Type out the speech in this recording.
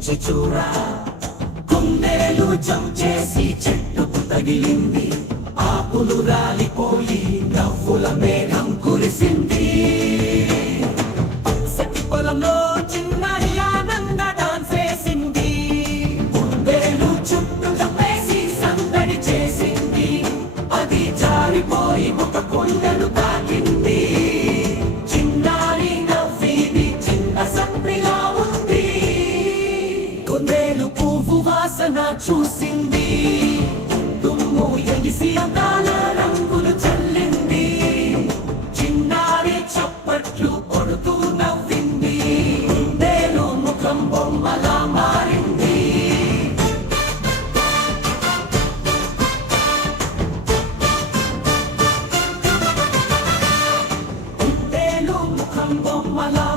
వచ్చి చూరా. కుందేలు జంప్ చేసి చెట్టుకు తగిలింది, ఆకులు రాలిపోయి నవ్వుల మేఘం కురిసింది. పచ్చటి పొలంలో చిన్నారి ఆనంద డాన్స్ వేసింది, కుందేలు చుట్టూ వేసి సందడి చేసింది. అది జారిపోయి ఒక కొండను తాకింది, చిన్నారి నవ్విది చిన్న సంపిలా ఉంది. కుందేలు పువ్వు వాసన చూసింది, దుమ్ము ఎగిసి అందాల రంగులు చల్లింది. చిన్నారి చప్పట్లు కొడుతూ నవ్వింది, కుందేలు ముఖం బొమ్మలా మారింది. కుందేలు ముఖం బొమ్మలా